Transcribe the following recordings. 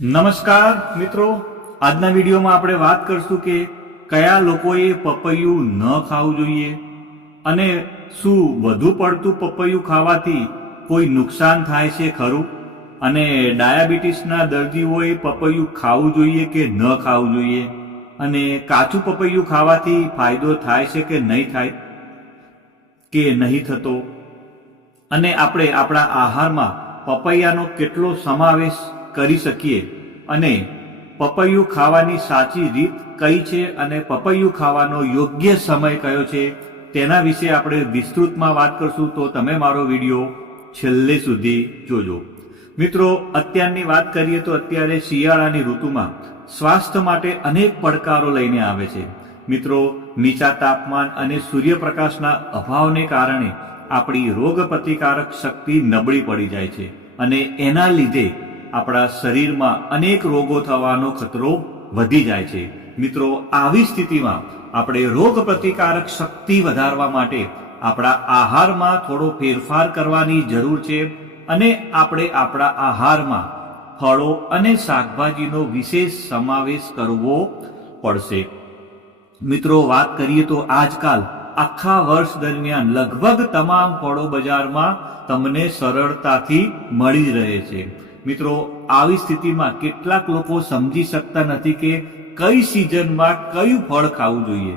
નમસ્કાર મિત્રો, આજના વિડીયોમાં આપણે વાત કરશું કે કયા લોકોએ પપૈયું ન ખાવું જોઈએ અને શું વધુ પડતું પપૈયું ખાવાથી કોઈ નુકસાન થાય છે ખરું, અને ડાયાબિટીસના દર્દીઓએ પપૈયું ખાવું જોઈએ કે ન ખાવું જોઈએ, અને કાચું પપૈયું ખાવાથી ફાયદો થાય છે કે નહીં થાય કે નહીં થતો, અને આપણે આપણા આહારમાં પપૈયાનો કેટલો સમાવેશ કરી શકીએ, અને પપૈયું ખાવાની સાચી રીત કઈ છે અને પપૈયું ખાવાનો યોગ્ય સમય કયો છે તેના વિશે આપણે વિસ્તૃતમાં વાત કરશું. તો તમે મારો વિડીયો છેલ્લે સુધી જોજો. મિત્રો, અત્યારની વાત કરીએ તો અત્યારે શિયાળાની ઋતુમાં સ્વાસ્થ્ય માટે અનેક પડકારો લઈને આવે છે. મિત્રો, નીચા તાપમાન અને સૂર્યપ્રકાશના અભાવને કારણે આપણી રોગ પ્રતિકારક શક્તિ નબળી પડી જાય છે, અને એના લીધે આપણા શરીરમાં અનેક રોગો થવાનો ખતરો વધી જાય છે. મિત્રો, આવી સ્થિતિમાં આપણે રોગ પ્રતિકારક શક્તિ વધારવા માટે આપણા આહારમાં થોડો ફેરફાર કરવાની જરૂર છે, અને આપણે આપણા આહારમાં ફળો અને શાકભાજીનો વિશેષ સમાવેશ કરવો પડશે. મિત્રો, વાત કરીએ તો આજકાલ આખા વર્ષ દરમિયાન લગભગ તમામ ફળો બજારમાં તમને સરળતાથી મળી રહે છે. મિત્રો, આવી સ્થિતિમાં કેટલાક લોકો સમજી શકતા નથી કે કઈ સિઝનમાં કયું ફળ ખાવું જોઈએ.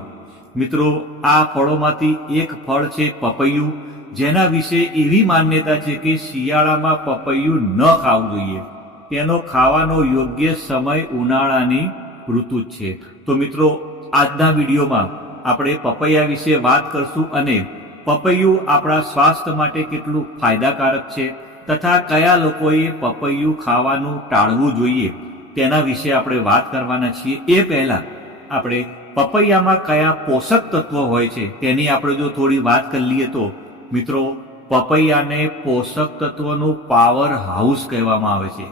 મિત્રો, આ ફળોમાંથી એક ફળ છે પપૈયું, જેના વિશે એવી માન્યતા છે કે શિયાળામાં પપૈયું ન ખાવું જોઈએ. તેનો ખાવાનો યોગ્ય સમય ઉનાળાની ઋતુ જ છે. તો મિત્રો, આજના વિડીયોમાં આપણે પપૈયા વિશે વાત કરશું, અને પપૈયું આપણા સ્વાસ્થ્ય માટે કેટલું ફાયદાકારક છે તથા કયા લોકોએ પપૈયું ખાવાનું ટાળવું જોઈએ તેના વિશે આપણે વાત કરવાના છીએ. એ પહેલા આપણે પપૈયામાં કયા પોષક તત્વો હોય છે તેની આપણે જો થોડી વાત કરી લઈએ તો મિત્રો, પપૈયાને પોષક તત્વોનું પાવર હાઉસ કહેવામાં આવે છે.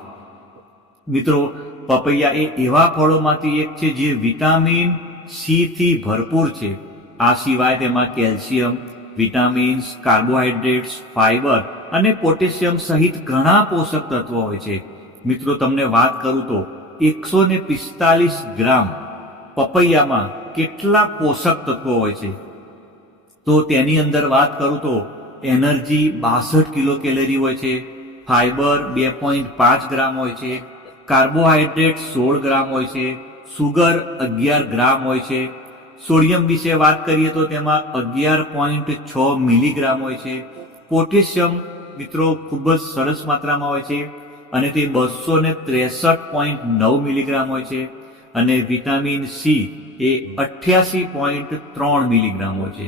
મિત્રો, પપૈયા એ એવા ફળોમાંથી એક છે જે વિટામિન સી થી ભરપૂર છે. આ સિવાય તેમાં કેલ્શિયમ, વિટામિન્સ, કાર્બોહાઈડ્રેટ્સ, ફાઈબર અને પોટેશિયમ સહિત ઘણા પોષક તત્વો હોય છે. મિત્રો, તમને વાત કરું તો 145 ગ્રામ પપૈયામાં કેટલા પોષક તત્વો હોય છે, તો તેની અંદર વાત કરું તો એનર્જી 62 કિલો કેલરી હોય છે, ફાઈબર 2.5 ગ્રામ હોય છે, કાર્બોહાઈડ્રેટ 16 ગ્રામ હોય છે, સુગર 11 ગ્રામ હોય છે, સોડિયમ વિશે વાત કરીએ તો તેમાં 11.6 મિલીગ્રામ હોય છે, પોટેશિયમ મિત્રો ખૂબ જ સરસ માત્રામાં હોય છે અને તે 263.9 મિલીગ્રામ હોય છે, અને વિટામિન સી એ 88.3 મિલીગ્રામ હોય છે.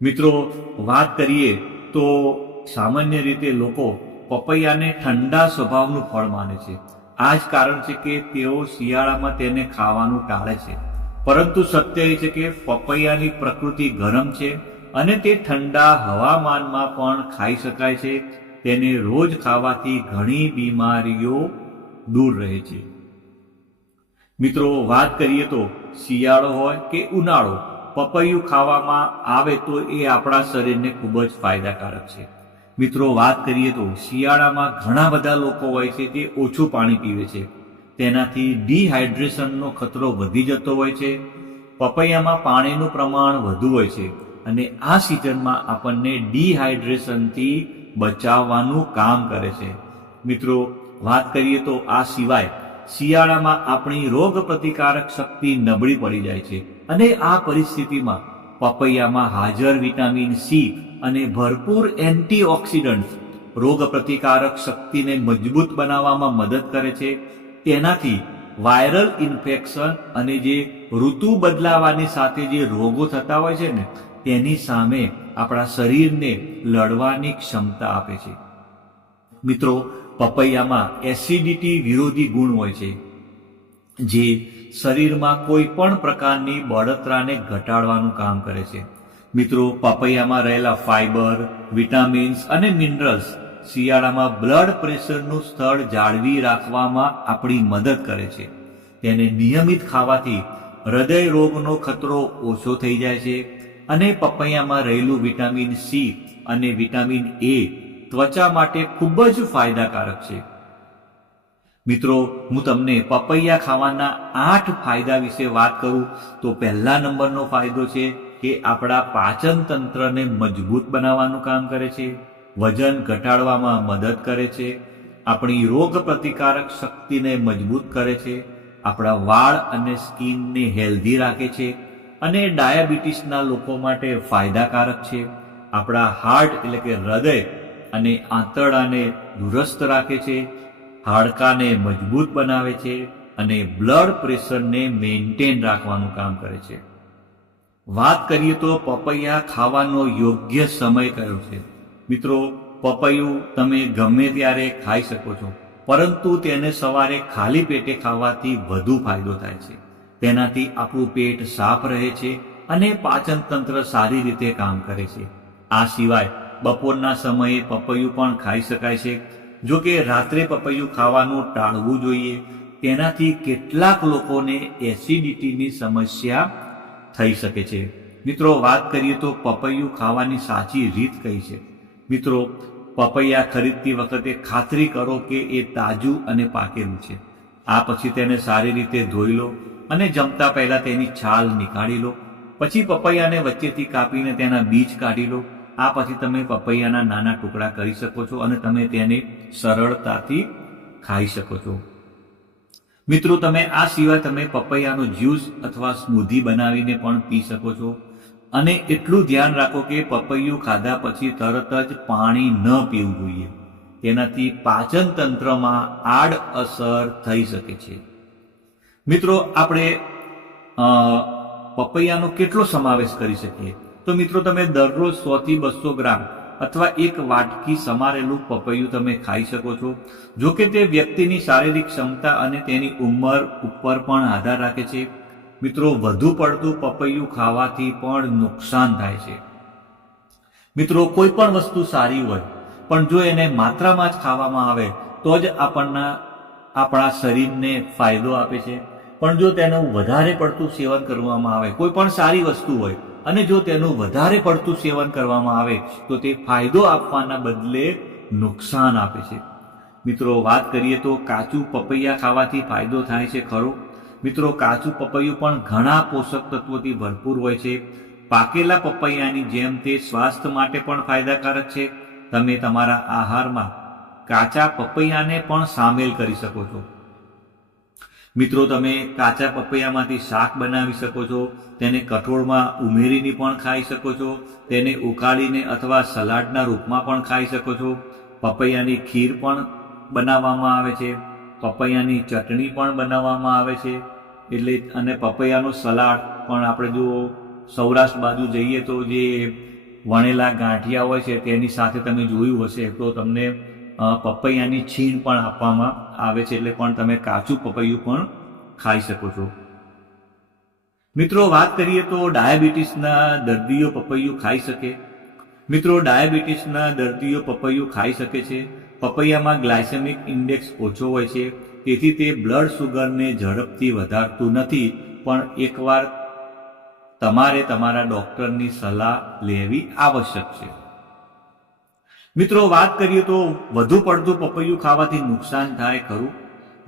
મિત્રો, વાત કરીએ તો સામાન્ય રીતે લોકો પપૈયાને ઠંડા સ્વભાવનું ફળ માને છે. આ જ કારણ છે કે તેઓ શિયાળામાં તેને ખાવાનું ટાળે છે, પરંતુ સત્ય એ છે કે પપૈયાની પ્રકૃતિ ગરમ છે અને તે ઠંડા હવામાનમાં પણ ખાઈ શકાય છે. તેને રોજ ખાવાથી ઘણી બીમારીઓ દૂર રહે છે. મિત્રો, વાત કરીએ તો શિયાળો હોય કે ઉનાળો, પપૈયું ખાવામાં આવે તો એ આપણા શરીરને ખૂબ જ ફાયદાકારક છે. મિત્રો, વાત કરીએ તો શિયાળામાં ઘણા બધા લોકો હોય છે તે ઓછું પાણી પીવે છે. તેનાથી ડિહાઇડ્રેશનનો ખતરો વધી જતો હોય છે. પપૈયામાં પાણીનું પ્રમાણ વધુ હોય છે, અને આ સિઝનમાં આપણને ડિહાઇડ્રેશનથી બચાવવાનું કામ કરે છે. મિત્રો, વાત કરીએ તો આ સિવાય શિયાળામાં આપણી રોગ પ્રતિકારક શક્તિ નબળી પડી જાય છે, અને આ પરિસ્થિતિમાં પપૈયામાં હાજર વિટામિન સી અને ભરપૂર એન્ટીઓક્સિડન્ટ રોગ પ્રતિકારક શક્તિને મજબૂત બનાવવામાં મદદ કરે છે. તેનાથી વાયરલ ઇન્ફેક્શન અને જે ઋતુ બદલાવાની સાથે જે રોગો થતા હોય છે ને તેની સામે આપણા શરીરને લડવાની ક્ષમતા આપે છે. મિત્રો, પપૈયામાં એસિડિટી વિરોધી ગુણ હોય છે, જે શરીરમાં કોઈ પણ પ્રકારની બળતરાને ઘટાડવાનું કામ કરે છે. મિત્રો, પપૈયામાં રહેલા ફાઈબર, વિટામિન્સ અને મિનરલ્સ શિયાળામાં બ્લડ પ્રેશરનું સ્તર જાળવી રાખવામાં આપણી મદદ કરે છે. તેને નિયમિત ખાવાથી હૃદય રોગનો ખતરો ઓછો થઈ જાય છે, અને પપૈયામાં રહેલું વિટામિન સી અને વિટામિન એ ત્વચા માટે ખૂબ જ ફાયદાકારક છે. મિત્રો, હું તમને પપૈયા ખાવાના 8 ફાયદા વિશે વાત કરું તો પહેલા નંબરનો ફાયદો છે કે આપણા પાચન તંત્રને મજબૂત બનાવવાનું કામ કરે છે, વજન ઘટાડવામાં મદદ કરે છે, આપણી રોગ પ્રતિકારક શક્તિને મજબૂત કરે છે, આપણા વાળ અને સ્કિનને હેલ્ધી રાખે છે અને ડાયાબિટીસના લોકો માટે ફાયદાકારક છે, આપણા હાર્ટ એટલે કે હૃદય અને આંતરડાને દુરસ્ત રાખે છે, હાડકાને મજબૂત બનાવે છે અને બ્લડ પ્રેશરને મેન્ટેન રાખવાનું કામ કરે છે. વાત કરીએ તો પપૈયા ખાવાનો યોગ્ય સમય કયો છે? મિત્રો, પપૈયું તમે ગમે ત્યારે ખાઈ શકો છો, પરંતુ તેને સવારે ખાલી પેટે ખાવાથી વધુ ફાયદો થાય છે. તેનાથી આપણું પેટ સાફ રહે છે અને પાચન તંત્ર સારી રીતે કામ કરે છે. આ સિવાય બપોરના સમયે પપૈયું પણ ખાઈ શકાય છે. જો કે રાત્રે પપૈયું ખાવાનું ટાળવું જોઈએ. તેનાથી કેટલાક લોકોને એસિડિટીની સમસ્યા થઈ શકે છે. મિત્રો, વાત કરીએ તો પપૈયું ખાવાની સાચી રીત કઈ છે? મિત્રો, પપૈયા ખરીદતી વખતે ખાતરી કરો કે એ તાજું અને પાકેલું છે. આ પછી તેને સારી રીતે ધોઈ લો અને જમતા પહેલા તેની છાલ નીકાળી લો. પછી પપૈયાને વચ્ચેથી કાપીને તેના બીજ કાઢી લો. આ પછી તમે પપૈયાના નાના ટુકડા કરી શકો છો અને તમે તેને સરળતાથી ખાઈ શકો છો. મિત્રો, તમે આ સિવાય તમે પપૈયાનો જ્યુસ અથવા સ્મૂધી બનાવીને પણ પી શકો છો. અને એટલું ધ્યાન રાખો કે પપૈયું ખાધા પછી તરત જ પાણી ન પીવું જોઈએ. તેનાથી પાચન તંત્રમાં આડઅસર થઈ શકે છે. મિત્રો, આપણે પપૈયાનો કેટલો સમાવેશ કરી શકીએ? તો મિત્રો, તમે દરરોજ 100 થી 200 ગ્રામ અથવા 1 વાટકી સમારેલું પપૈયું તમે ખાઈ શકો છો. જો કે તે વ્યક્તિની શારીરિક ક્ષમતા અને તેની ઉંમર ઉપર પણ આધાર રાખે છે. મિત્રો, વધુ પડતું પપૈયું ખાવાથી પણ નુકસાન થાય છે. મિત્રો, કોઈ પણ વસ્તુ સારી હોય પણ જો એને માત્રામાં જ ખાવામાં આવે તો જ આપણા શરીરને ફાયદો આપે છે. પણ જો તેનું વધારે પડતું સેવન કરવામાં આવે, કોઈ પણ સારી વસ્તુ હોય અને જો તેનું વધારે પડતું સેવન કરવામાં આવે તો તે ફાયદો આપવાના બદલે નુકસાન આપે છે. મિત્રો, વાત કરીએ તો કાચું પપૈયા ખાવાથી ફાયદો થાય છે ખરો? મિત્રો, કાચું પપૈયું પણ ઘણા પોષક તત્વોથી ભરપૂર હોય છે. પાકેલા પપૈયાની જેમ તે સ્વાસ્થ્ય માટે પણ ફાયદાકારક છે. તમે તમારા આહારમાં કાચા પપૈયાને પણ સામેલ કરી શકો છો. મિત્રો, તમે કાચા પપૈયામાંથી શાક બનાવી શકો છો, તેને કઠોળમાં ઉમેરીને પણ ખાઈ શકો છો, તેને ઉકાળીને અથવા સલાડના રૂપમાં પણ ખાઈ શકો છો. પપૈયાની ખીર પણ બનાવવામાં આવે છે, પપૈયાની ચટણી પણ બનાવવામાં આવે છે. અને પપૈયાનો સલાડ પણ આપણે જો સૌરાષ્ટ્ર બાજુ જઈએ તો જે વણેલા ગાંઠિયા હોય છે તેની સાથે તમે જોયું હશે તો તમને પપૈયાની છીણ પણ આપવામાં આવે છે, એટલે પણ તમે કાચું પપૈયું પણ ખાઈ શકો છો. મિત્રો, વાત કરીએ તો ડાયાબિટીસના દર્દીઓ પપૈયું ખાઈ શકે? મિત્રો, ડાયાબિટીસના દર્દીઓ પપૈયું ખાઈ શકે છે. પપૈયામાં ગ્લાયસેમિક ઇન્ડેક્સ ઓછો હોય છે, તેથી તે બ્લડ શુગરને ઝડપથી વધારતું નથી. પણ એકવાર તમારે તમારા ડોક્ટરની સલાહ લેવી આવશ્યક છે. મિત્રો, વાત કરીએ તો વધુ પડતું પપૈયું ખાવાથી નુકસાન થાય ખરું?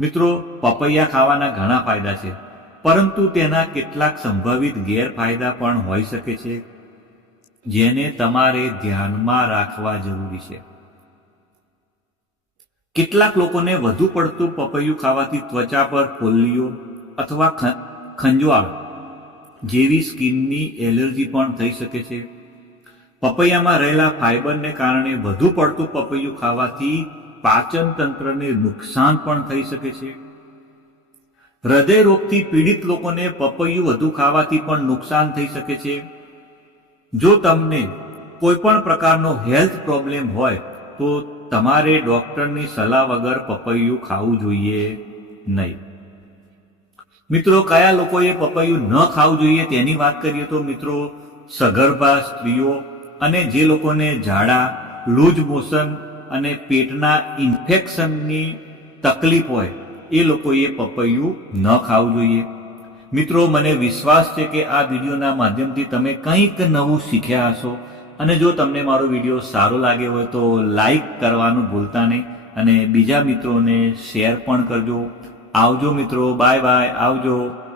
મિત્રો, પપૈયા ખાવાના ઘણા ફાયદા છે, પરંતુ તેના કેટલાક સંભવિત ગેરફાયદા પણ હોઈ શકે છે, જેને તમારે ધ્યાનમાં રાખવા જરૂરી છે. કેટલાક લોકોને વધુ પડતું પપૈયું ખાવાથી ત્વચા પર ફોલ્લીઓ અથવા ખંજવાળ જેવી સ્કિનની એલર્જી પણ થઈ શકે છે. પપૈયામાં રહેલા ફાઇબરને કારણે વધુ પડતું પપૈયું ખાવાથી પાચન તંત્રને નુકસાન પણ થઈ શકે છે. હૃદય રોગથી પીડિત લોકોને પપૈયું વધુ ખાવાથી પણ નુકસાન થઈ શકે છે. જો તમને કોઈ પણ પ્રકારનો હેલ્થ પ્રોબ્લેમ હોય તો તમારે ડોક્ટરની સલાહ વગર પપૈયું ખાવું જોઈએ નહીં. મિત્રો, કયા લોકોએ પપૈયું ન ખાવું જોઈએ તેની વાત કરીએ તો મિત્રો, સગર્ભા સ્ત્રીઓ અને જે લોકોને ઝાડા, લૂઝ મોશન અને પેટના ઇન્ફેક્શનની તકલીફ હોય એ લોકોએ પપૈયું ન ખાવું જોઈએ. મિત્રો, મને વિશ્વાસ છે કે આ વિડીયોના માધ્યમથી તમે કંઈક નવું શીખ્યા હશો અને જો તમને મારો વિડીયો સારો લાગ્યો હોય તો લાઈક કરવાનું ભૂલતા નહીં અને બીજા મિત્રોને શેર પણ કરજો. આવજો મિત્રો, બાય બાય, આવજો.